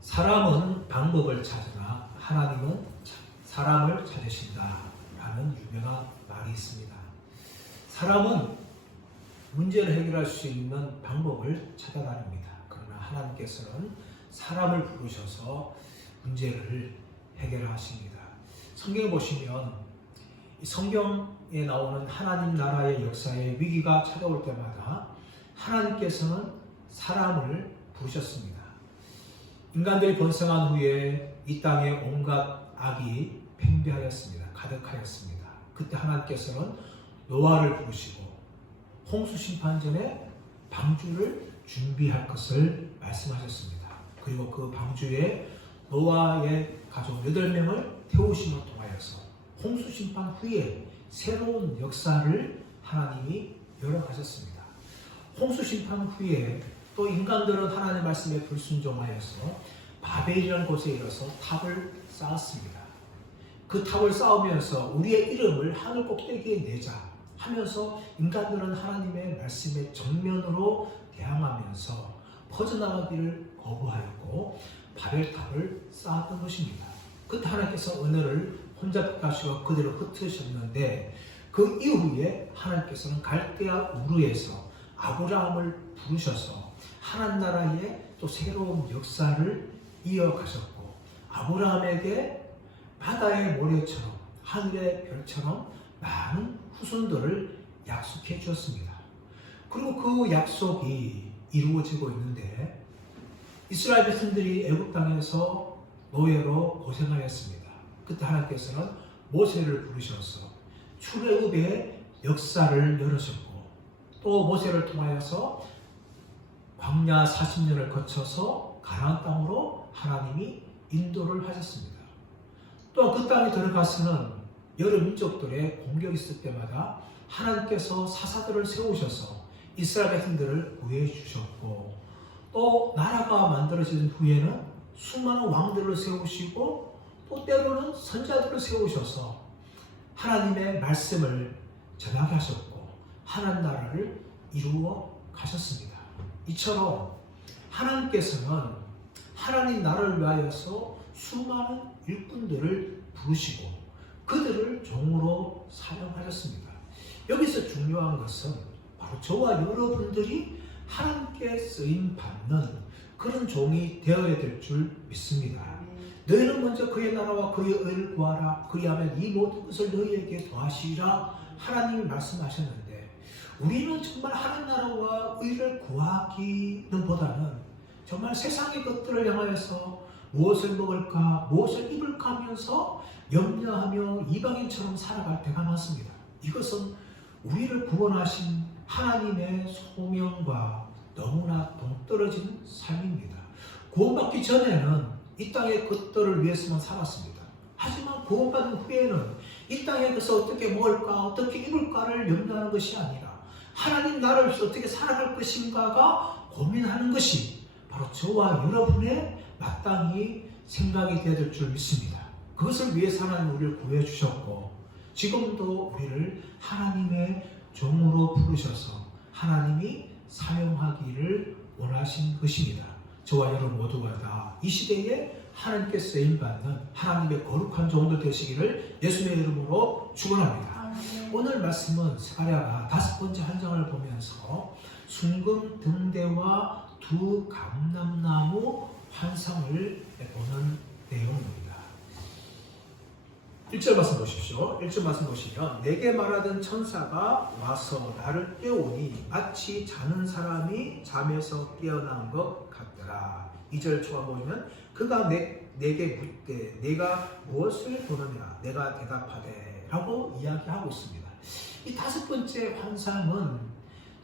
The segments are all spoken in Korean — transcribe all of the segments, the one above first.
사람은 방법을 찾으나 하나님은 사람을 찾으신다 라는 유명한 말이 있습니다. 사람은 문제를 해결할 수 있는 방법을 찾아다닙니다. 그러나 하나님께서는 사람을 부르셔서 문제를 해결하십니다. 성경을 보시면 이 성경에 나오는 하나님 나라의 역사에 위기가 찾아올 때마다 하나님께서는 사람을 부르셨습니다. 인간들이 번성한 후에 이 땅에 온갖 악이 팽배하였습니다. 가득하였습니다. 그때 하나님께서는 노아를 부르시고 홍수 심판 전에 방주를 준비할 것을 말씀하셨습니다. 그리고 그 방주에 노아의 가족 8명을 태우심을 통하여서 홍수 심판 후에 새로운 역사를 하나님이 열어가셨습니다. 홍수 심판 후에 또 인간들은 하나님의 말씀에 불순종하여서 바벨이라는 곳에 이르러서 탑을 쌓았습니다. 그 탑을 쌓으면서 우리의 이름을 하늘 꼭대기에 내자 하면서 인간들은 하나님의 말씀에 정면으로 대항하면서 퍼져나가기를 거부하였고 바벨탑을 쌓았던 것입니다. 그때 하나님께서 은혜를 혼자 택하시고 그대로 흩으셨는데 그 이후에 하나님께서는 갈대아 우르에서 아브라함을 부르셔서 하나님 나라의 또 새로운 역사를 이어가셨고 아브라함에게 바다의 모래처럼 하늘의 별처럼 많은 후손들을 약속해 주었습니다. 그리고 그 약속이 이루어지고 있는데 이스라엘 백성들이 애굽 땅에서 노예로 고생하였습니다. 그때 하나님께서는 모세를 부르셔서 출애굽의 역사를 열으셨고 또 모세를 통하여서 광야 40년을 거쳐서 가나안 땅으로 하나님이 인도를 하셨습니다. 또 그 땅에 들어가서는 여러 민족들의 공격이 있을 때마다 하나님께서 사사들을 세우셔서 이스라엘 백성들을 구해 주셨고 또 나라가 만들어진 후에는 수많은 왕들을 세우시고 또 때로는 선자들을 세우셔서 하나님의 말씀을 전하게 하셨고 하나님 나라를 이루어 가셨습니다. 이처럼 하나님께서는 하나님 나라를 위하여서 수많은 일꾼들을 부르시고 그들을 종으로 사용하셨습니다. 여기서 중요한 것은 바로 저와 여러분들이 하나님께 쓰임 받는 그런 종이 되어야 될 줄 믿습니다. 너희는 먼저 그의 나라와 그의 의를 구하라. 그리하면 이 모든 것을 너희에게 더하시리라. 하나님이 말씀하셨는데 우리는 정말 하나님 나라와 의를 구하기는 보다는 정말 세상의 것들을 향하여서 무엇을 먹을까, 무엇을 입을까 하면서 염려하며 이방인처럼 살아갈 때가 많습니다. 이것은 우리를 구원하신 하나님의 소명과 너무나 동떨어진 삶입니다. 구원받기 전에는 이 땅의 것들을 위해서만 살았습니다. 하지만 구원받은 후에는 이 땅에 가서 어떻게 먹을까, 어떻게 입을까를 염려하는 것이 아니라 하나님 나라를 위해서 어떻게 살아갈 것인가가 고민하는 것이 바로 저와 여러분의 마땅히 생각이 되어야 될 줄 믿습니다. 그것을 위해서 하나님 우리를 구해 주셨고 지금도 우리를 하나님의 종으로 부르셔서 하나님이 사용하기를 원하신 것입니다. 저와 여러분 모두가 다 이 시대에 하나님께 쓰임받는 하나님의 거룩한 종들 되시기를 예수님의 이름으로 축원합니다. 오늘 말씀은 스가랴가 5번째 한 장을 보면서 순금 등대와 두 감람나무 환상을 보는 내용입니다. 1절 말씀 보십시오. 1절 말씀 보시면 내게 말하던 천사가 와서 나를 깨우니 마치 자는 사람이 잠에서 깨어난 것 같더라. 2절 초반 보면 그가 내게 묻되 내가 무엇을 보느냐 내가 대답하되 라고 이야기하고 있습니다. 이 5번째 환상은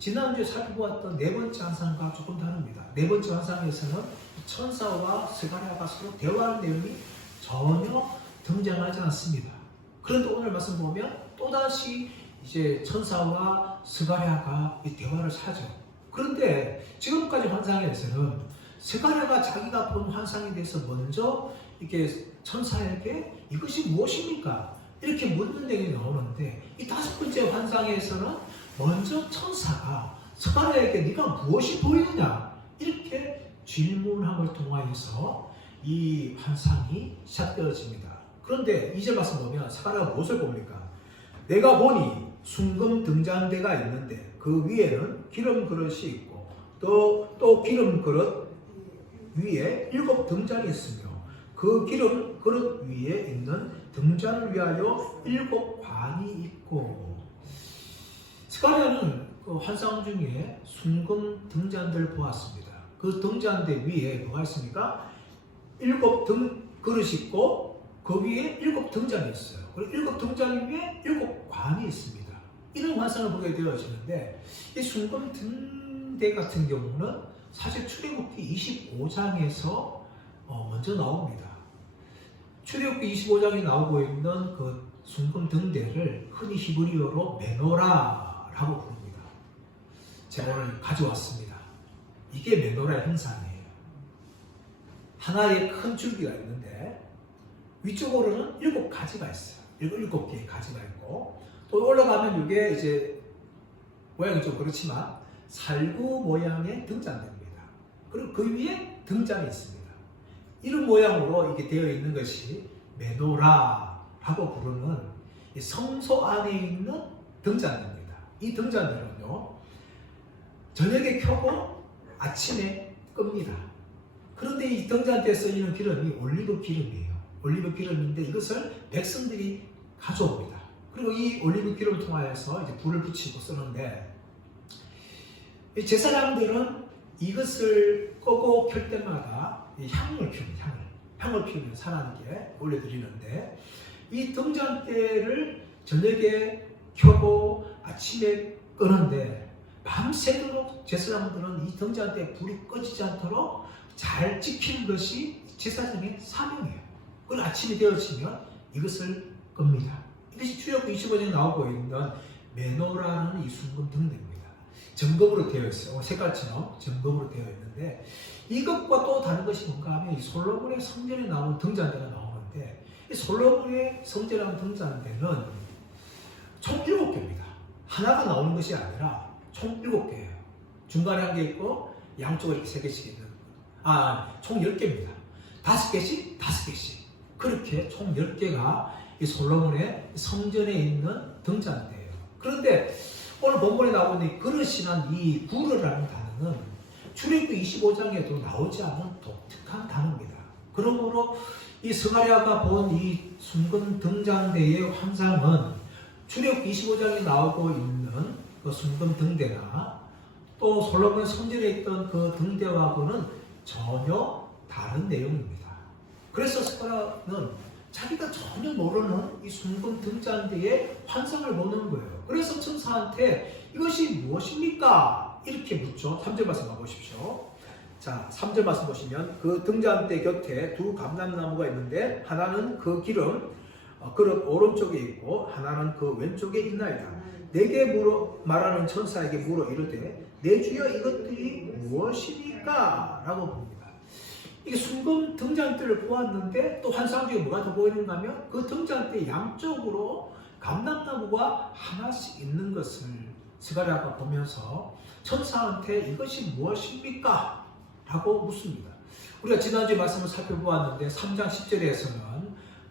지난주에 살펴보았던 4번째 환상과 조금 다릅니다. 4번째 환상에서는 천사와 스가랴가 서로 대화하는 내용이 전혀 등장하지 않습니다. 그런데 오늘 말씀 보면 또다시 이제 천사와 스가랴가 이 대화를 하죠. 그런데 지금까지 환상에서는 스가랴가 자기가 본 환상에 대해서 먼저 이렇게 천사에게 이것이 무엇입니까? 이렇게 묻는 내용이 나오는데 이 5번째 환상에서는 먼저 천사가 스가랴에게 네가 무엇이 보이느냐 이렇게 질문함을 통하여서 이 환상이 시작되어집니다. 그런데 2절 말씀 보면 스가랴가 무엇을 봅니까? 내가 보니 순금 등잔대가 있는데 그 위에는 기름 그릇이 있고 또 기름 그릇 위에 7 등잔이 있으며 그 기름 그릇 위에 있는 등잔을 위하여 7 관이 있고. 스가랴는 그 환상 중에 순금 등잔대를 보았습니다. 그 등잔대 위에 뭐가 있습니까? 7 그릇이 있고 그 위에 7 등잔이 있어요. 그리고 7 등잔 위에 7 관이 있습니다. 이런 환상을 보게 되어지는데 이 순금 등대 같은 경우는 사실 출애굽기 25장에서 먼저 나옵니다. 출애굽기 25장에 나오고 있는 그 순금 등대를 흔히 히브리어로 메노라라고 부릅니다. 제가 오늘 가져왔습니다. 이게 메노라의 형상이에요. 하나의 큰 줄기가 있는데 위쪽으로는 7가지가 있어요. 7개의 가지가 있고 또 올라가면 이게 이제 모양이 좀 그렇지만 살구 모양의 등잔대입니다. 그리고 그 위에 등잔이 있습니다. 이런 모양으로 이게 되어 있는 것이 메노라라고 부르는 이 성소 안에 있는 등잔대입니다. 이 등잔대는요 저녁에 켜고 아침에 끕니다. 그런데 이 등잔대에 쓰이는 기름이 올리브 기름이에요. 올리브 기름인데 이것을 백성들이 가져옵니다. 그리고 이 올리브 기름을 통하여서 이제 불을 붙이고 쓰는데 제사장들은 이것을 끄고 켤 때마다 향을 피웁니다. 향을 피우면서 하나님께 올려드리는데 이 등잔대를 저녁에 켜고 아침에 끄는데 밤새도록 제사장들은 이 등잔대에 불이 꺼지지 않도록 잘 지키는 것이 제사장의 사명이에요. 그리고 아침이 되어지면 이것을 끕니다. 이것이 출애굽기 25장에 나오고 있는 메노라는 이 순금 등대입니다. 점검으로 되어 있어요. 색깔처럼 점검으로 되어 있는데 이것과 또 다른 것이 뭔가 하면 이 솔로몬의 성전에 나오는 등잔대가 나오는데 이 솔로몬의 성전에 나오는 등잔대는 총 7개입니다. 하나가 나오는 것이 아니라 총 7개예요. 중간에 한 개 있고 양쪽에 이렇게 3개씩 있는 총 10개입니다. 5개씩 5개씩 그렇게 총 10개가 이 솔로몬의 성전에 있는 등잔대예요. 그런데 오늘 본문에 나오는 이 그릇이란 이 구르라는 단어는 출애굽기 25장에도 나오지 않은 독특한 단어입니다. 그러므로 이 스가랴가 본 이 순금 등잔대의 환상은 출애굽기 25장에 나오고 있는 그 순금 등대나 또 솔로몬의 성전에 있던 그 등대와는 전혀 다른 내용입니다. 그래서 스가랴는 자기가 전혀 모르는 이 순금 등잔대의 환상을 보는 거예요. 그래서 천사한테 이것이 무엇입니까? 이렇게 묻죠. 3절 말씀 가보십시오. 자, 3절 말씀 보시면 그 등잔대 곁에 2 감람나무가 있는데 하나는 그 기름 그릇 오른쪽에 있고 하나는 그 왼쪽에 있나이다. 내게 말하는 천사에게 물어 이르되 내 주여 이것들이 무엇입니까? 라고 봅니다. 이게 순금 등잔대를 보았는데 또 환상 중에 뭐가 더 보이는가 하면 그 등잔대 양쪽으로 감람나무가 하나씩 있는 것을 스가랴가 보면서 천사한테 이것이 무엇입니까? 라고 묻습니다. 우리가 지난주에 말씀을 살펴보았는데 3장 10절에서는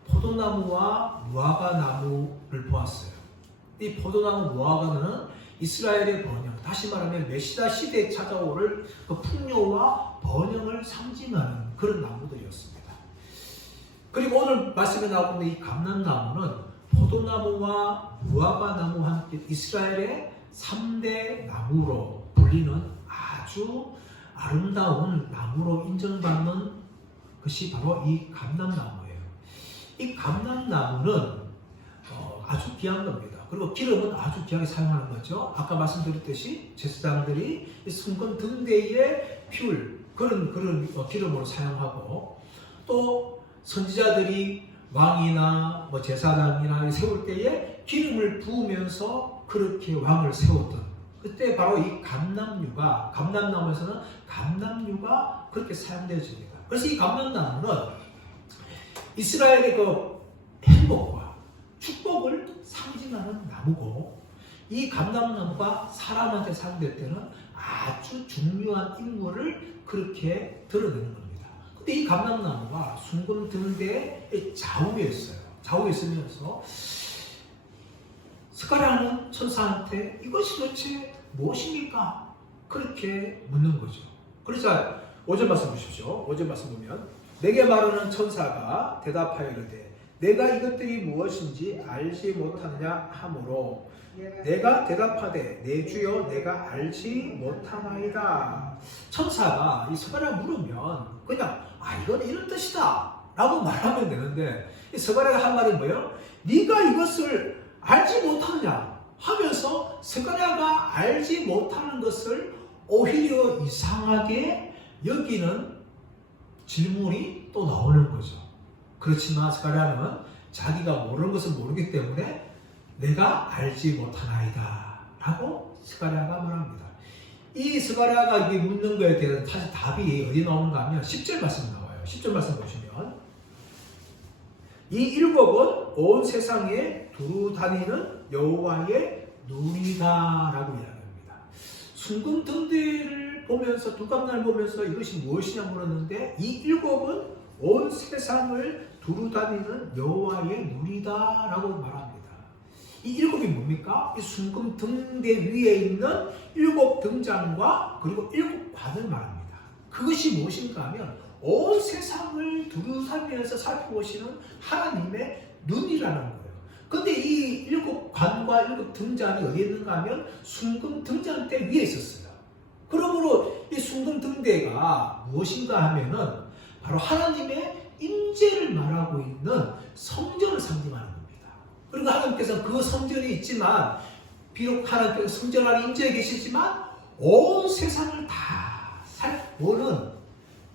포도나무와 무화과 나무를 보았어요. 이 포도나무 무화과는 이스라엘의 번영, 다시 말하면 메시아 시대에 찾아올 그 풍요와 번영을 상징하는 그런 나무들이었습니다. 그리고 오늘 말씀에 나오고 있는 이 감람나무는 포도나무와 무화과 나무와 함께 이스라엘의 3대 나무로 불리는 아주 아름다운 나무로 인정받는 것이 바로 이 감람나무예요. 이 감람나무는 아주 귀한 겁니다. 그리고 기름은 아주 귀하게 사용하는 거죠. 아까 말씀드렸듯이 제사장들이 이 순금 등대에 피울 그런 기름으로 사용하고 또 선지자들이 왕이나 제사장이나 세울 때에 기름을 부으면서 그렇게 왕을 세웠던 그때 바로 이 감람나무에서는 감람류가 그렇게 사용되어집니다. 그래서 이 감람나무는 이스라엘의 그 행복과 축복을 상징하는 나무고 이 감람나무가 사람한테 사용될 때는 아주 중요한 임무를 그렇게 드러내는 겁니다. 근데 이 감람나무가 순금 등대의 좌우에 있어요. 좌우에 있으면서 스가랴는 천사한테 이것이 도대체 무엇입니까? 그렇게 묻는 거죠. 그래서 5절 말씀 보십시오. 5절 말씀 보면 내게 말하는 천사가 대답하여 이르되 내가 이것들이 무엇인지 알지 못하느냐 하므로 내가 대답하되 내 주여 내가 알지 못하나이다. 천사가 이 스가랴 물으면 그냥 이건 이런 뜻이다 라고 말하면 되는데 이 스가랴가 한 말이 뭐예요? 네가 이것을 알지 못하느냐 하면서 스가랴가 알지 못하는 것을 오히려 이상하게 여기는 질문이 또 나오는 거죠. 그렇지만 스가랴는 자기가 모르는 것을 모르기 때문에 내가 알지 못하나이다 라고 스가랴가 말합니다. 이 스가랴가 이게 묻는 거에 대한 사실 답이 어디 나오는가 하면 10절 말씀 나와요. 10절 말씀 보시면 이 일곱은 온 세상에 두루 다니는 여호와의 눈이다 라고 이야기합니다. 순금 등대를 보면서 두감날 보면서 이것이 무엇이냐 물었는데 이 일곱은 온 세상을 두루 다니는 여호와의 눈이다 라고 말합니다. 이 일곱이 뭡니까? 이 순금 등대 위에 있는 일곱 등잔과 그리고 일곱 관을 말합니다. 그것이 무엇인가 하면 온 세상을 두루 살면서 살펴보시는 하나님의 눈이라는 거예요. 근데 이 일곱 관과 일곱 등잔이 어디에 있는가 하면 순금 등잔대 위에 있었어요. 그러므로 이 순금 등대가 무엇인가 하면은 바로 하나님의 임재를 말하고 있는 성전을 상징하는 겁니다. 그리고 하나님께서 그 성전이 있지만 비록 하나님께서 성전 안에 임재해 계시지만 온 세상을 다 살펴보는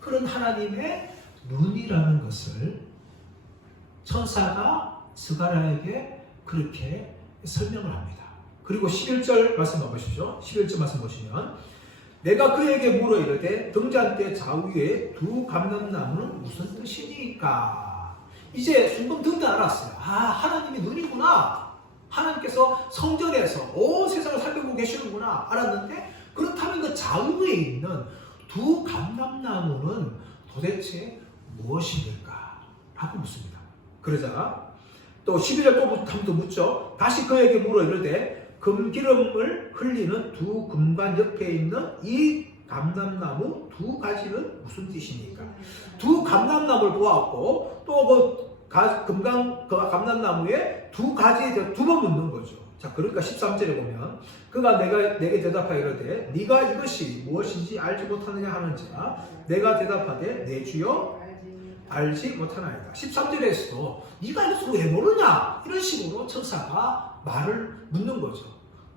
그런 하나님의 눈이라는 것을 천사가 스가랴에게 그렇게 설명을 합니다. 그리고 11절 말씀 보십시오. 11절 말씀 보시면 내가 그에게 물어 이르되 등잔대 좌우에 두 감람나무는 무슨 뜻이니까? 이제 순금 등대 알았어요. 하나님이 눈이구나. 하나님께서 성전에서 온 세상을 살펴보고 계시는구나 알았는데 그렇다면 그 좌우에 있는 두 감람나무는 도대체 무엇입니까? 라고 묻습니다. 그러자 또 12절 또 묻죠. 다시 그에게 물어 이르되 금기름을 흘리는 두 금관 옆에 있는 이 감람나무 두 가지는 무슨 뜻입니까? 두 감람나무를 보았고 또 그 감람나무에 두 가지에 대해 두 번 묻는 거죠. 자, 그러니까 13절에 보면 그가 내게 대답하여 이르되 네가 이것이 무엇인지 알지 못하느냐 하는지라 내가 대답하되 내 주여 알지 못하나이다. 13절에서도 네가 이것을 왜 모르냐 이런 식으로 천사가 말을 묻는 거죠.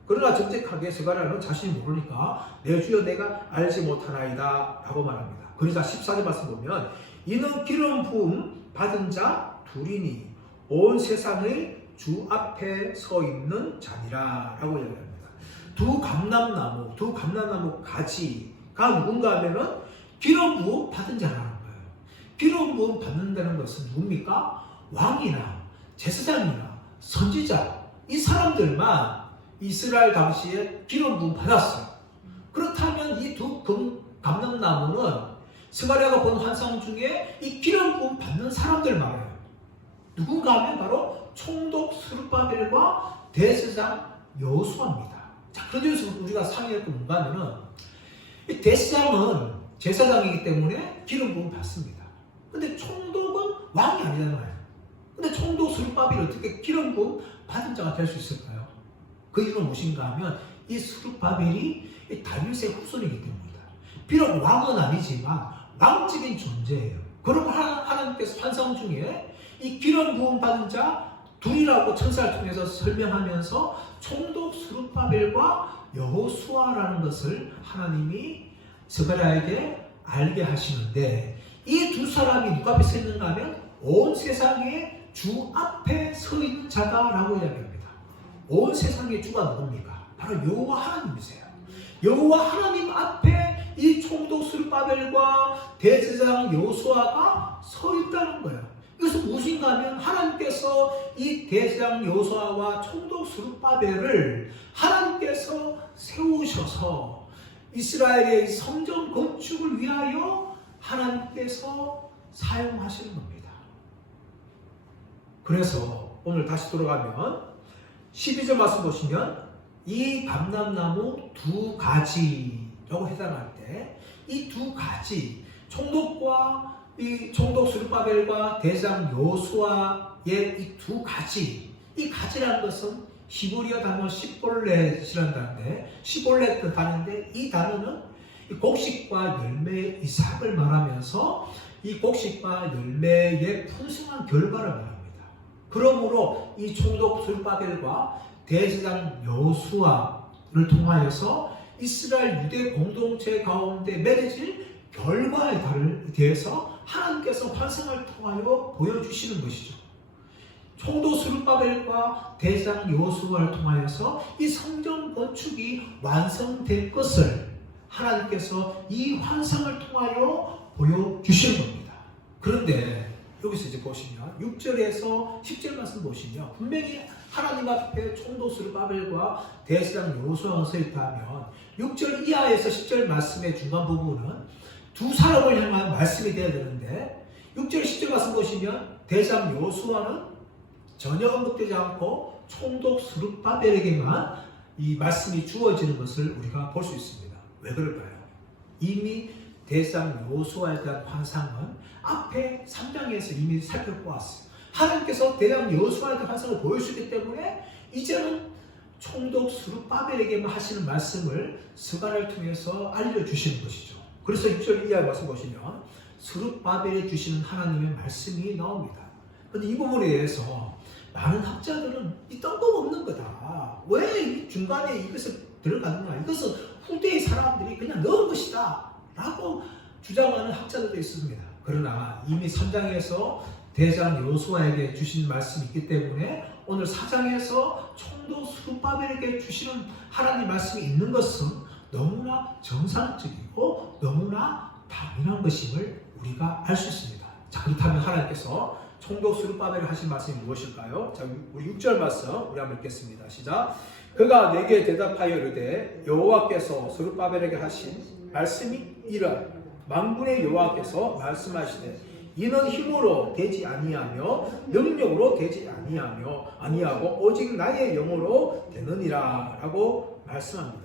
그러나 정직하게 스가랴는 자신이 모르니까 내 주여 내가 알지 못하나이다 라고 말합니다. 그러자 14절 말씀 보면 이는 기름 부음 받은 자 둘이니 온 세상의 주 앞에 서 있는 자니라 라고 얘기합니다. 두 감람나무 가지가 누군가 하면은 기름 부음 받은 자라는 거예요. 기름 부음 받는다는 것은 누굽니까? 왕이나 제사장이나 선지자 이 사람들만 이스라엘 당시에 기름 부음 받았어요. 그렇다면 이 두 감람나무는 스가랴가 본 환상 중에 이 기름 부음 받는 사람들 말이에요. 누군가 하면 바로 총독 스룹바벨과 대제사장 여호수아입니다. 자, 그래서 우리가 상의할 게 뭔가 하면은 이 대제사장은 제사장이기 때문에 기름 부음 받습니다. 근데 총독은 왕이 아니잖아요. 근데 총독 스룹바벨이 어떻게 기름 부음 받은 자가 될 수 있을까요? 그 이유는 무엇인가 하면 이 스룹바벨이 다윗의 후손이기 때문입니다. 비록 왕은 아니지만 왕적인 존재예요. 그럼 하나님께서 환상 중에 이 기름 부음 받은 자 둘이라고 천사를 통해서 설명하면서 총독 스룹바벨과 여호수아라는 것을 하나님이 스가랴에게 알게 하시는데 이 두 사람이 누가 앞에 서 있는가 하면 온 세상의 주 앞에 서 있는 자다라고 이야기합니다. 온 세상의 주가 누굽니까? 바로 여호와 하나님이세요. 여호와 하나님 앞에 이 총독 스룹바벨과 대제사장 여호수아가 서 있다는 거예요. 이것은 무엇인가 하면 하나님께서 이 대제사장 여호수아와 총독 스룹바벨을 하나님께서 세우셔서 이스라엘의 성전 건축을 위하여 하나님께서 사용하시는 겁니다. 그래서 오늘 다시 돌아가면 12절 말씀 보시면 이 감람나무 두 가지라고 해당할 때 이 두 가지 총독과 이 총독 스룹바벨과 대장 여호수아의 이 두 가지, 이 가지라는 것은 히브리어 단어 시볼렛이라는 단어인데, 시볼렛 단어인데 이 단어는 곡식과 열매의 이삭을 말하면서 이 곡식과 열매의 풍성한 결과를 말합니다. 그러므로 이 총독 스룹바벨과 대제사장 여호수아를 통하여서 이스라엘 유대 공동체 가운데 맺어질 결과에 대해서 하나님께서 환상을 통하여 보여주시는 것이죠. 총독 스룹바벨과 대제사장 여호수아를 통하여서 이 성전 건축이 완성될 것을 하나님께서 이 환상을 통하여 보여주시는 겁니다. 그런데 여기서 이제 보시면 6절에서 10절 말씀 보시면 분명히 하나님 앞에 총독 스룹바벨과 대제사장 여호수아가 서 있다면 6절 이하에서 10절 말씀의 중간 부분은 두 사람을 향한 말씀이 되어야 되는데 6절 10절 말씀 보시면 대제사장 여호수아는 전혀 언급되지 않고 총독 스룹바벨에게만 이 말씀이 주어지는 것을 우리가 볼 수 있습니다. 왜 그럴까요? 이미 대제사장 여호수아에 대한 환상은 앞에 3장에서 이미 살펴보았어요. 하나님께서 대제사장 여호수아에 대한 환상을 보여주셨기 때문에 이제는 총독 스룹바벨에게만 하시는 말씀을 스가랴를 통해서 알려주시는 것이죠. 그래서 6절 이하 말씀 보시면 스룹바벨에 주시는 하나님의 말씀이 나옵니다. 그런데 이 부분에 대해서 많은 학자들은 이 뜬금없는 거다. 왜 이 중간에 이것을 들어가느냐. 이것은 후대의 사람들이 그냥 넣은 것이다. 라고 주장하는 학자들도 있습니다. 그러나 이미 3장에서 대제사장 여호수아에게 주신 말씀이 있기 때문에 오늘 4장에서 총독 스룹바벨에게 주시는 하나님 말씀이 있는 것은 너무나 정상적이고 너무나 당연한 것임을 우리가 알 수 있습니다. 자, 그렇다면 하나님께서 총독 스룹바벨에 하신 말씀이 무엇일까요? 자, 우리 6절 말씀 우리 한번 읽겠습니다. 시작. 그가 내게 대답하여 이르되 여호와께서 스룹바벨에게 하신 말씀이 이러하니 만군의 여호와께서 말씀하시되 이는 힘으로 되지 아니하며 능력으로 되지 아니하고 오직 나의 영으로 되느니라 라고 말씀합니다.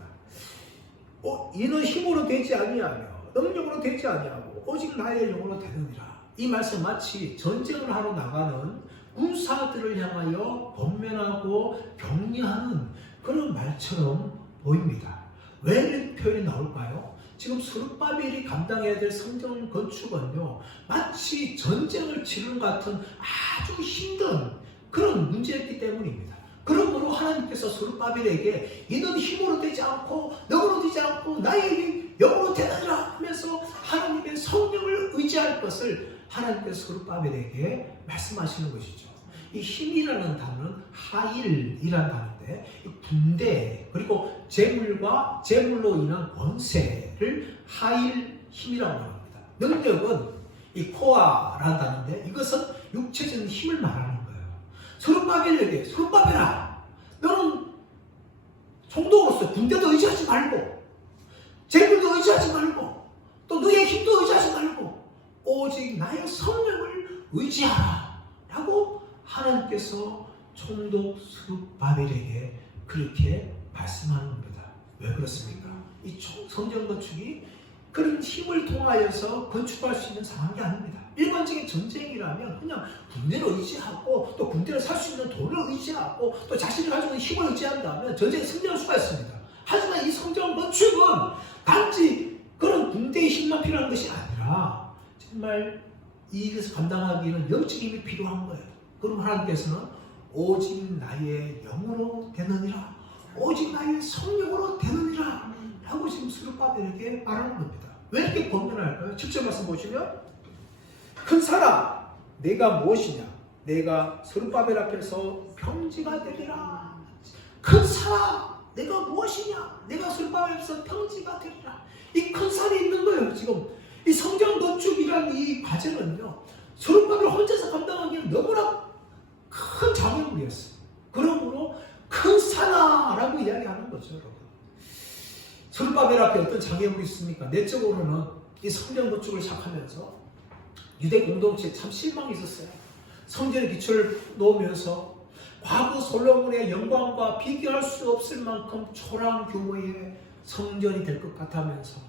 이는 힘으로 되지 아니하며 능력으로 되지 아니하고 오직 나의 영으로 되느니라. 이 말씀 마치 전쟁을 하러 나가는 군사들을 향하여 권면하고 격려하는 그런 말처럼 보입니다. 왜 이런 표현이 나올까요? 지금 스룹바벨이 감당해야 될 성전 건축은요, 마치 전쟁을 치르는 것 같은 아주 힘든 그런 문제였기 때문입니다. 그러므로 하나님께서 스룹바벨에게 이는 힘으로 되지 않고 능으로 되지 않고 나의 영으로 되느니라 하면서 하나님의 성령을 의지할 것을 하나님께서 스룹바벨에게 말씀하시는 것이죠. 이 힘이라는 단어는 하일이라는 단어인데 군대 그리고 재물과 재물로 인한 권세를 하일 힘이라고 합니다. 능력은 이 코아라는 단어인데 이것은 육체적인 힘을 말하는 거예요. 스룹바벨에게 스룹바벨아 너는 총독으로서 군대도 의지하지 말고 재물도 의지하지 말고 또 너의 힘도 의지하지 말고 오직 나의 성령을 의지하라 라고 하나님께서 총독 스룹바벨에게 그렇게 말씀하는 겁니다. 왜 그렇습니까? 이 성전 건축이 그런 힘을 통하여서 건축할 수 있는 상황이 아닙니다. 일반적인 전쟁이라면 그냥 군대를 의지하고 또 군대를 살 수 있는 돈을 의지하고 또 자신이 가지고 있는 힘을 의지한다면 전쟁에 승리할 수가 있습니다. 하지만 이 성전 건축은 단지 그런 군대의 힘만 필요한 것이 아니라 정말 이것을 감당하기에는 영적인 힘이 필요한 거예요. 그럼 하나님께서는 오직 나의 영으로 되느니라 오직 나의 성령으로 되느니라 라고 지금 스룹바벨에게 말하는 겁니다. 왜 이렇게 권면할까요? 7절 말씀 보시면 큰 사람 내가 무엇이냐 내가 스룹바벨 앞에서 평지가 되리라. 큰 사람 내가 무엇이냐 내가 스룹바벨 앞에서 평지가 되리라. 이 큰 산이 있는 거예요. 지금 이 성전 건축이라는 이 과정은요 스룹바벨 혼자서 감당하기엔 너무나 큰 장애물이었어요. 그러므로 큰 산아라고 이야기하는 거죠. 여러분. 스룹바벨 앞에 어떤 장애물이 있습니까? 내적으로는 이 성전 건축을 시작하면서 유대 공동체에 참 실망이 있었어요. 성전의 기초를 놓으면서 과거 솔로몬의 영광과 비교할 수 없을 만큼 초라한 규모의 성전이 될 것 같으면서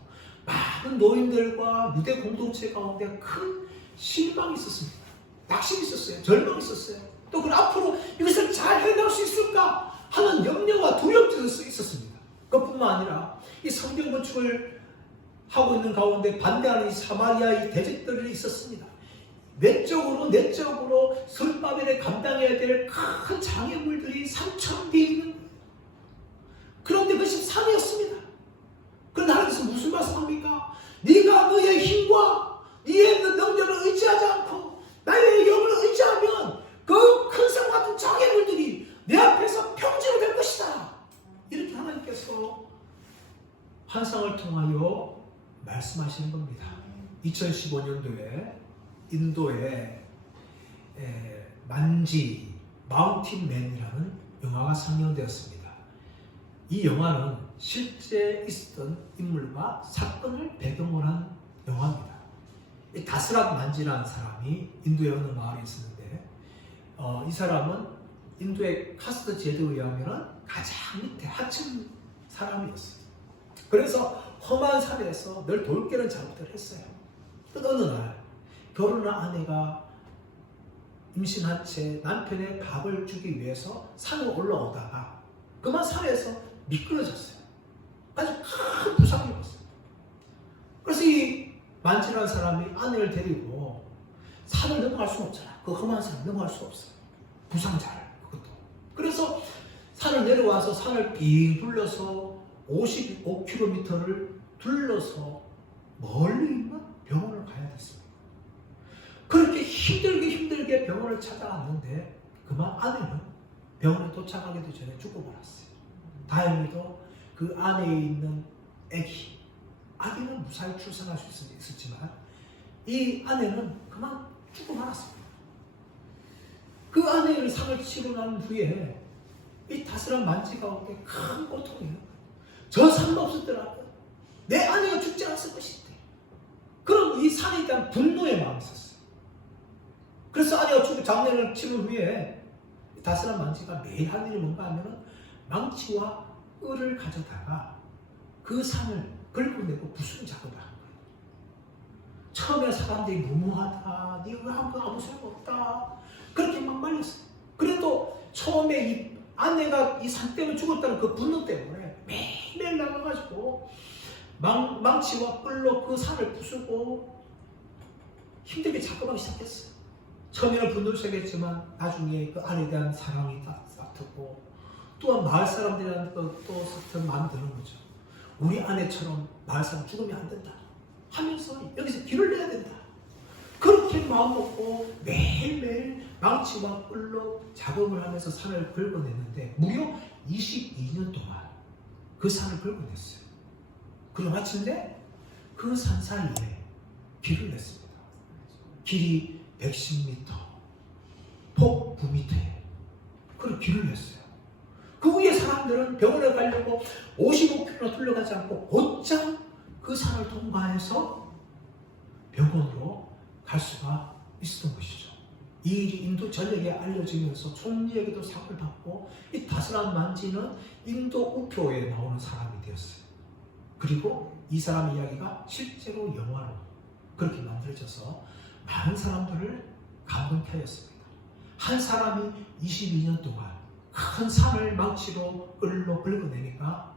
많은 노인들과 유대 공동체 가운데 큰 실망이 있었습니다. 낙심이 있었어요. 절망이 있었어요. 또 그 앞으로 이것을 잘 해낼 수 있을까 하는 염려와 두려움도 있었습니다. 그뿐만 아니라 이 성전 건축을 하고 있는 가운데 반대하는 이 사마리아의 대적들이 있었습니다. 외적으로 내적으로 스룹바벨에 감당해야 될 큰 장애물들이 상처되어 있는 거예요. 그런데 그것이 산이었습니다. 그런데 하나님께서 무슨 말씀합니까? 네가 너의 힘과 네의 능력을 의지하지 않고 나의 영을 의지하면 그 큰 산 같은 장애물들이 내 앞에서 평지로 될 것이다. 이렇게 하나님께서 환상을 통하여 말씀하시는 겁니다. 2015년도에 인도의 만지 마운틴맨이라는 영화가 상영되었습니다. 이 영화는 실제 있었던 인물과 사건을 배경으로 한 영화입니다. 이 다스랏 만지라는 사람이 인도의 어느 마을에 있었는데 이 사람은 인도의 카스트 제도에 의하면 가장 밑에 하층 사람이었어요. 그래서 험한 산에서 늘 돌깨는 작업들을 했어요. 또 어느 날 결혼한 아내가 임신한 채 남편의 밥을 주기 위해서 산에 올라오다가 그만 산에서 미끄러졌어요. 아주 큰 부상을 입었어요. 그래서 이 만지라는 사람이 아내를 데리고 산을 넘어갈 수는 없잖아. 그 험한 산을 넘어갈 수 없어요. 부상자를 그것도. 그래서 산을 내려와서 산을 빙 둘러서 55km를 둘러서 멀리 있는 병원을 가야 됐습니다. 그렇게 힘들게 병원을 찾아왔는데 그만 아내는 병원에 도착하기도 전에 죽어버렸어요. 다행히도 그 안에 있는 아기는 무사히 출산할 수 있었지만 이 아내는 그만 죽어버렸습니다. 그 아내의 상을 치고 난 후에 이 다스란 만지 가운데 큰 고통이에요. 저 산도 없었더라도 내 아내가 죽지 않았을 것인데. 그런 이 산에 대한 분노의 마음이 있었어요. 그래서 아내가 죽고 장례를 치른 후에 다스란 만지가 매일 하는 일이 뭔가 하면은 망치와 을을 가져다가 그 산을 긁어내고 부수는 작업을 한 거예요. 처음에 사람들이 무모하다, 네가 한 거 아무 소용없다, 그렇게 막 말렸어요. 그래도 처음에 이 아내가 이 산 때문에 죽었다는 그 분노 때문에 매일매일 나가가지고 망치와 뿔로 그 산을 부수고 힘들게 작업하기 시작했어요. 처음에는 분노를 시작했지만 나중에 그 아내에 대한 사랑이 싹트고 또한 마을 사람들이라는 것도 싹트 마음이 드는 거죠. 우리 아내처럼 마을 사람 죽으면 안 된다 하면서 여기서 길을 내야 된다. 그렇게 마음 먹고 매일매일 망치와 뿔로 작업을 하면서 산을 긁어냈는데 무려 22년 동안 그 산을 긁어냈어요. 그리고 마침내 그 산 사이에 길을 냈습니다. 길이 110m, 폭 9m에 그런 길을 냈어요. 그 위에 사람들은 병원에 가려고 55km 둘러가지 않고 곧장 그 산을 통과해서 병원으로 갈 수가 있었던 것이죠. 이 일이 인도 전역에 알려지면서 총리에게도 상을 받고 이 다스란 만지는 인도 우표에 나오는 사람이 되었어요. 그리고 이 사람의 이야기가 실제로 영화로 그렇게 만들어져서 많은 사람들을 감동케 하였습니다. 한 사람이 22년 동안 큰 산을 망치로 끌로 긁어내니까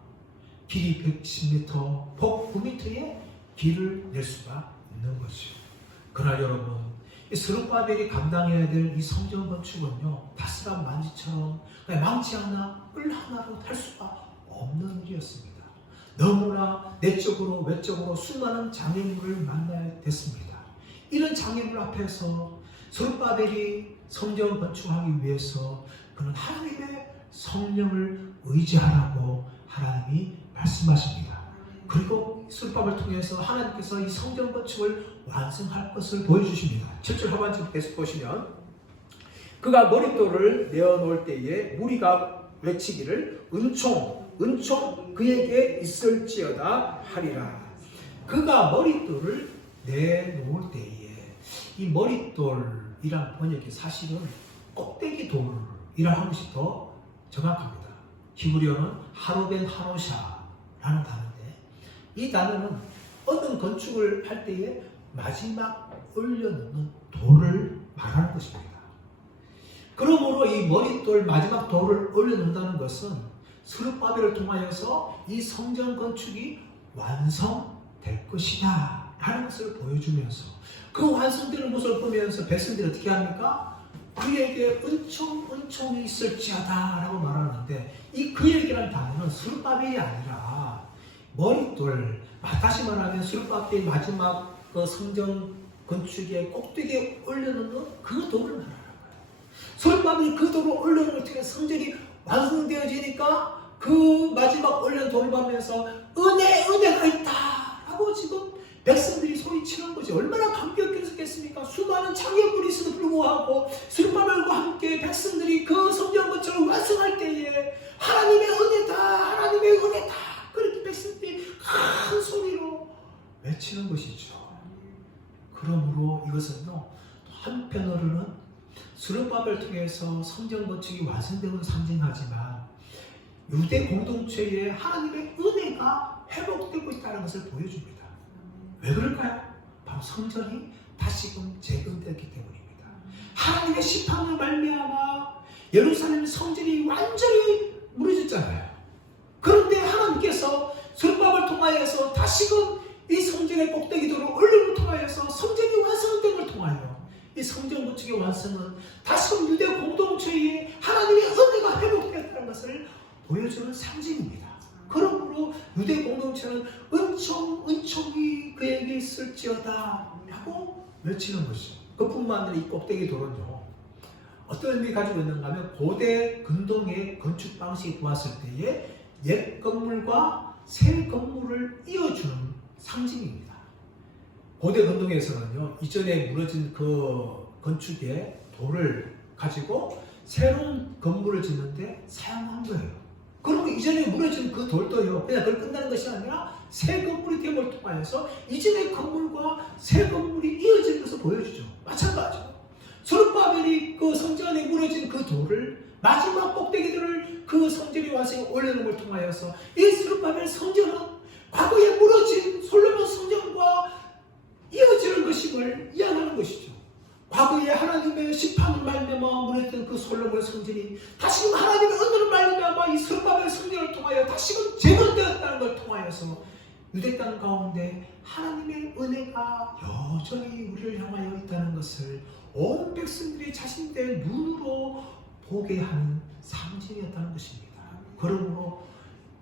길이 110m, 폭 9m의 길을 낼 수가 있는 거죠. 그러나 여러분, 이 스룹바벨이 감당해야 될 이 성전 건축은요, 다스란 만지처럼 망치 하나, 뿔 하나로 할 수가 없는 일이었습니다. 너무나 내적으로 외적으로 수많은 장애물을 만나야 됐습니다. 이런 장애물 앞에서 스룹바벨이 성전 건축하기 위해서 그는 하나님의 성령을 의지하라고 하나님이 말씀하십니다. 그리고 스룹바벨을 통해서 하나님께서 이 성전 건축을 완성할 것을 보여주십니다. 7절 하반절 계속 보시면 그가 머릿돌을 내어놓을 때에 무리가 외치기를 은총 그에게 있을지어다 하리라. 그가 머릿돌을 내놓을 때에 이 머릿돌이란 번역이 사실은 꼭대기 돌이라 하는 것이 더 정확합니다. 히브리어는 하로벤 하노샤라는 단어인데 이 단어는 어떤 건축을 할 때에 마지막 올려놓는 돌을 말하는 것입니다. 그러므로 이 머릿돌 마지막 돌을 올려놓는다는 것은 스룹바벨을 통하여서 이 성전 건축이 완성될 것이다 라는 것을 보여주면서 그 완성되는 모습을 보면서 백성들이 어떻게 합니까? 그에게 은총이 있을지어다 라고 말하는데 이 그에게라는 단어는 스룹바벨이 아니라 머릿돌, 다시 말하면 스룹바벨이 마지막 그 성전 건축의 꼭대기에 올려놓는 그 돌을 말하는 거예요. 스룹바벨이 그 돌을 올려놓은 것에 성전이 완성되어지니까 그 마지막 올려놓은 돌을 보면서 은혜가 있다 하고 지금 백성들이 소리치는 거지. 얼마나 감격했겠습니까? 수많은 창의물이 있어도 불구하고 스룹바벨과 함께 백성들이 그 성전 건축을 완성할 때에 하나님의 은혜다 그렇게 백성들이 큰 소리로 외치는 것이죠. 그러므로 이것은요 한편으로는 스룹바벨을 통해서 성전 건축이 완성되는 상징하지만 유대 공동체에 하나님의 은혜가 회복되고 있다는 것을 보여줍니다. 왜 그럴까요? 바로 성전이 다시금 재건되었기 때문입니다. 하나님의 심판을 말미암아 예루살렘 성전이 완전히 무너졌잖아요. 그런데 하나님께서 스룹바벨을 통하여서 다시금 이 성전의 꼭대기도를 올림을 통하여서 성전이 완성된 걸 통하여 이 성전 건축의 완성은 다시금 유대 공동체에 하나님의 은혜가 회복되었다는 것을 보여주는 상징입니다. 그러므로 유대 공동체는 은총이 그에게 있을지어다 라고 외치는 것이죠. 그뿐만 아니라 이 꼭대기 돌은요 어떤 의미 가지고 있는가 하면 고대 근동의 건축 방식이 보았을 때에 옛 건물과 새 건물을 이어주는 상징입니다. 고대 근동에서는요 이전에 무너진 그 건축의 돌을 가지고 새로운 건물을 짓는데 사용한 거예요. 그리고 이전에 무너진 그 돌도요 그냥 그걸 끝나는 것이 아니라 새 건물이 됨을 통하여서 이전의 건물과 새 건물이 이어지는 것을 보여주죠. 마찬가지로 스룹바벨이 그 성전에 무너진 그 돌을 마지막 꼭대기들을 그 성전이 완성에 올려놓은 걸 통하여서 이 스룹바벨 성전은 과거에 무너진 솔로몬 성전과 이어지는 것임을 이야기하는 것이죠. 과거에 하나님의 심판을 말미암아 무너졌던 그 솔로몬 성전이 다시금 하나님의 은혜를 말미암아 이 스룹바벨 성전을 통하여 다시금 재건되었다는 걸 통하여서 유대 땅 가운데 하나님의 은혜가 여전히 우리를 향하여 있다는 것을 온 백성들이 자신들의 눈으로 보게 하는 상징이었다는 것입니다. 그러므로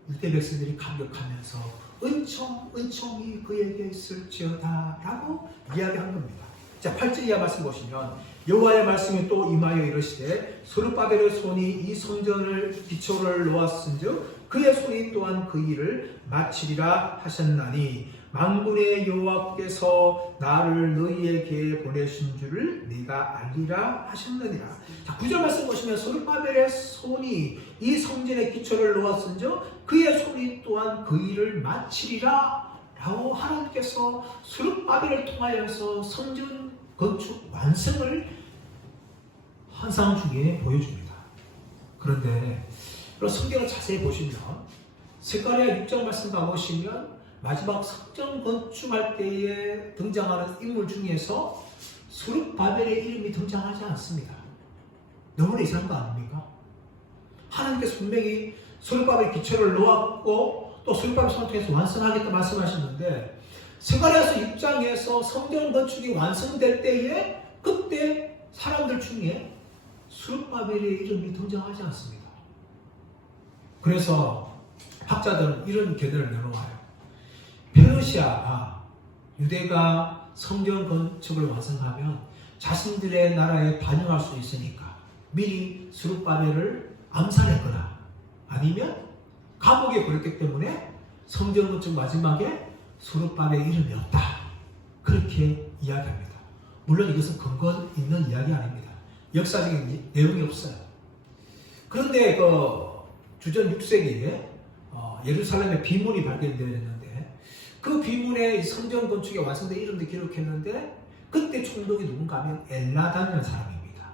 유대 백성들이 감격하면서 은총이 그에게 있을지어다 라고 이야기한 겁니다. 자, 8절 이하 말씀 보시면 여호와의 말씀이 또 임하여 이르시되 스룹바벨의 손이 이 성전을 기초를 놓았은즉 그의 손이 또한 그 일을 마치리라 하셨나니 만군의 여호와께서 나를 너희에게 보내신 줄을 네가 알리라 하셨느니라. 자, 9절 말씀 보시면 스룹바벨의 손이 이 성전의 기초를 놓았은즉 그의 손이 또한 그 일을 마치리라 라고 하나님께서 스룹바벨을 통하여서 성전 건축 완성을 환상 중에 보여줍니다. 그런데 성경을 자세히 보시면 스가랴 6장 말씀 가보시면 마지막 성전 건축할 때에 등장하는 인물 중에서 스룹바벨의 이름이 등장하지 않습니다. 너무나 이상한 거 아닙니까? 하나님께서 분명히 스룹바벨 기초를 놓았고 또 스룹바벨 손을 통해서 완성하겠다 말씀하셨는데 스가랴서 6장에서 성전 건축이 완성될 때에 그때 사람들 중에 스룹바벨의 이름이 등장하지 않습니다. 그래서 학자들은 이런 견해를 내놓아요. 페르시아가 유대가 성전 건축을 완성하면 자신들의 나라에 반영할 수 있으니까 미리 스룹바벨을 암살했거나 아니면 감옥에 보냈기 때문에 성전 건축 마지막에 스룹바벨의 이름이 없다. 그렇게 이야기합니다. 물론 이것은 근거 있는 이야기 아닙니다. 역사적인 내용이 없어요. 그런데 그 주전 6세기에 예루살렘에 비문이 발견되었는데 그 비문의 성전 건축이 완성된 이름도 기록했는데 그때 총독이 누군가 하면 엘라단이라는 사람입니다.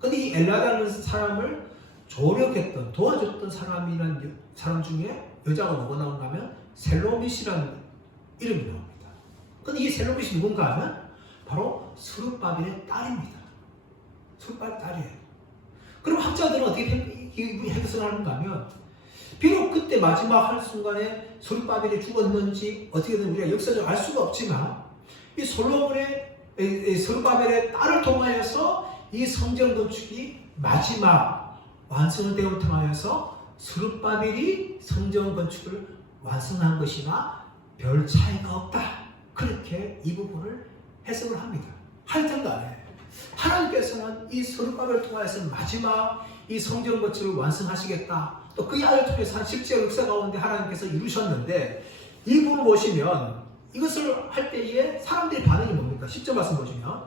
근데 이 엘라단이라는 사람을 조력했던 도와줬던 사람이라는 사람 중에 여자가 누가 나온가 하면 셀로밋이라는 이름이 나옵니다. 근데 이 셀로밋이 누군가 하면 바로 스룹바벨의 딸입니다. 스룹바벨의 딸이에요. 그럼 학자들은 어떻게 해석하는가 하면 비록 그때 마지막 한 순간에 스룹바벨이 죽었는지 어떻게든 우리가 역사적으로 알 수가 없지만 이 솔로몬의 스룹바벨의 딸을 통하여서 이 성전 건축이 마지막 완성을 되고 통하여서 스룹바벨이 성전 건축을 완성한 것이나 별 차이가 없다. 그렇게 이 부분을 해석을 합니다. 하여튼 간에 하나님께서는 이 스룹바벨을 통하여서 마지막 이 성전 건축을 완성하시겠다. 또 그 아이를 통해서 한 실제 역사 가운데 하나님께서 이루셨는데 이 부분을 보시면 이것을 할 때에 사람들의 반응이 뭡니까? 10절 말씀 보시면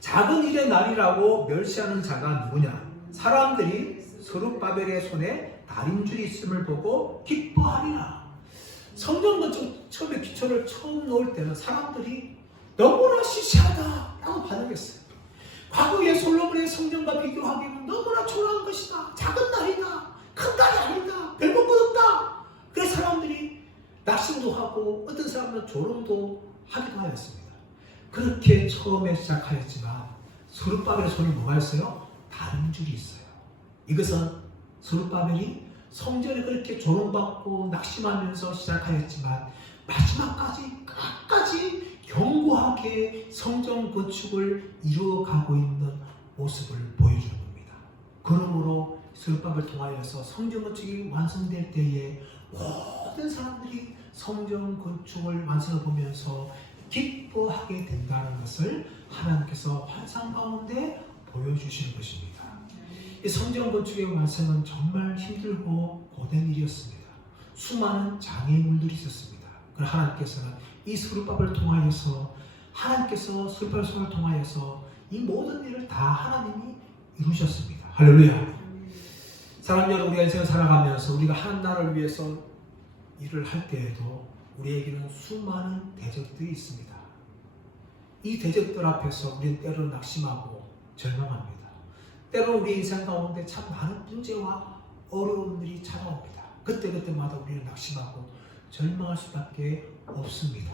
작은 일의 날이라고 멸시하는 자가 누구냐? 사람들이 스룹바벨의 손에 다림줄이 있음을 보고 기뻐하리라. 성전 건축 처음에 기초를 처음 놓을 때는 사람들이 너무나 시시하다라고 반응했어요. 과거의 솔로몬의 성전과 비교하기는 너무나 초라한 것이다. 작은 날이다. 큰 날이 아니다. 별볼 것 없다. 그래서 사람들이 낙심도 하고 어떤 사람은 조롱도 하기도 하였습니다. 그렇게 처음에 시작하였지만 스룹바벨의 손에 뭐가 있어요? 다림줄이 있어요. 이것은 스룹바벨이 성전에 그렇게 조롱받고 낙심하면서 시작하였지만 마지막까지 끝까지 견고하게 성전 건축을 이루어가고 있는 모습을 보여주는 겁니다. 그러므로 스룹바벨을 통하여서 성전 건축이 완성될 때에 모든 사람들이 성전 건축을 완성을 보면서 기뻐하게 된다는 것을 하나님께서 환상 가운데 보여주시는 것입니다. 이 성전 건축의 완성은 정말 힘들고 고된 일이었습니다. 수많은 장애물들이 있었습니다. 그러나 하나님께서는 이 스룹바벨을 통하여서 하나님께서 스룹바벨 손을 통하여서 이 모든 일을 다 하나님이 이루셨습니다. 할렐루야. 사랑하는 여러분, 우리가 인생을 살아가면서 우리가 한 나라를 위해서 일을 할 때에도 우리에게는 수많은 대적들이 있습니다. 이 대적들 앞에서 우리는 때로는 낙심하고 절망합니다. 때로는 우리 인생 가운데 참 많은 문제와 어려움들이 찾아옵니다. 그때마다 우리는 낙심하고 절망할 수밖에 없습니다.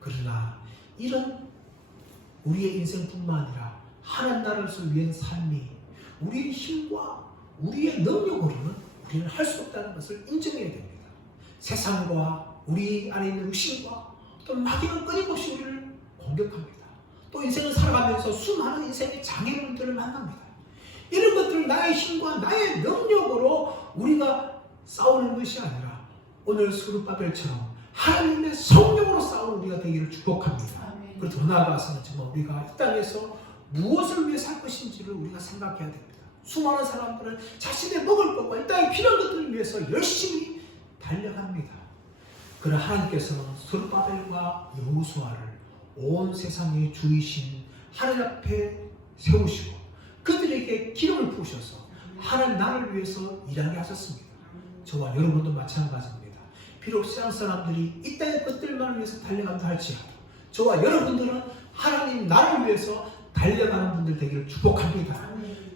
그러나 이런 우리의 인생뿐만 아니라 하나님 나라를 위한 삶이 우리의 힘과 우리의 능력으로는 우리는 할 수 없다는 것을 인정해야 됩니다. 세상과 우리 안에 있는 의심과 또 마귀는 끊임없이 우리를 공격합니다. 또 인생을 살아가면서 수많은 인생의 장애물들을 만납니다. 이런 것들을 나의 힘과 나의 능력으로 우리가 싸우는 것이 아니라 오늘 스룹바벨처럼 하나님의 성령으로 싸우는 우리가 되기를 축복합니다. 그리고 더 나아가서는 정말 우리가 이 땅에서 무엇을 위해 살 것인지를 우리가 생각해야 됩니다. 수많은 사람들은 자신의 먹을 것과 이 땅에 필요한 것들을 위해서 열심히 달려갑니다. 그러나 하나님께서는 스룹바벨과 여호수아를 온 세상의 주이신 하나님 앞에 세우시고 그들에게 기름을 부으셔서 하나님 나라를 위해서 일하게 하셨습니다. 저와 여러분도 마찬가지입니다. 비록 세상 사람들이 이 땅의 것들만을 위해서 달려간다 할지라도 저와 여러분들은 하나님 나라를 위해서 달려가는 분들 되기를 축복합니다.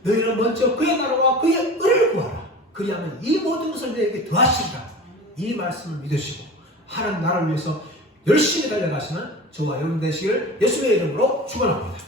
너희는 먼저 그의 나라와 그의 의를 구하라. 그리하면 이 모든 것을 너희에게 더하시리라. 이 말씀을 믿으시고 하나님 나라를 위해서 열심히 달려가시는 저와 여러분 되시길 예수의 이름으로 축원합니다.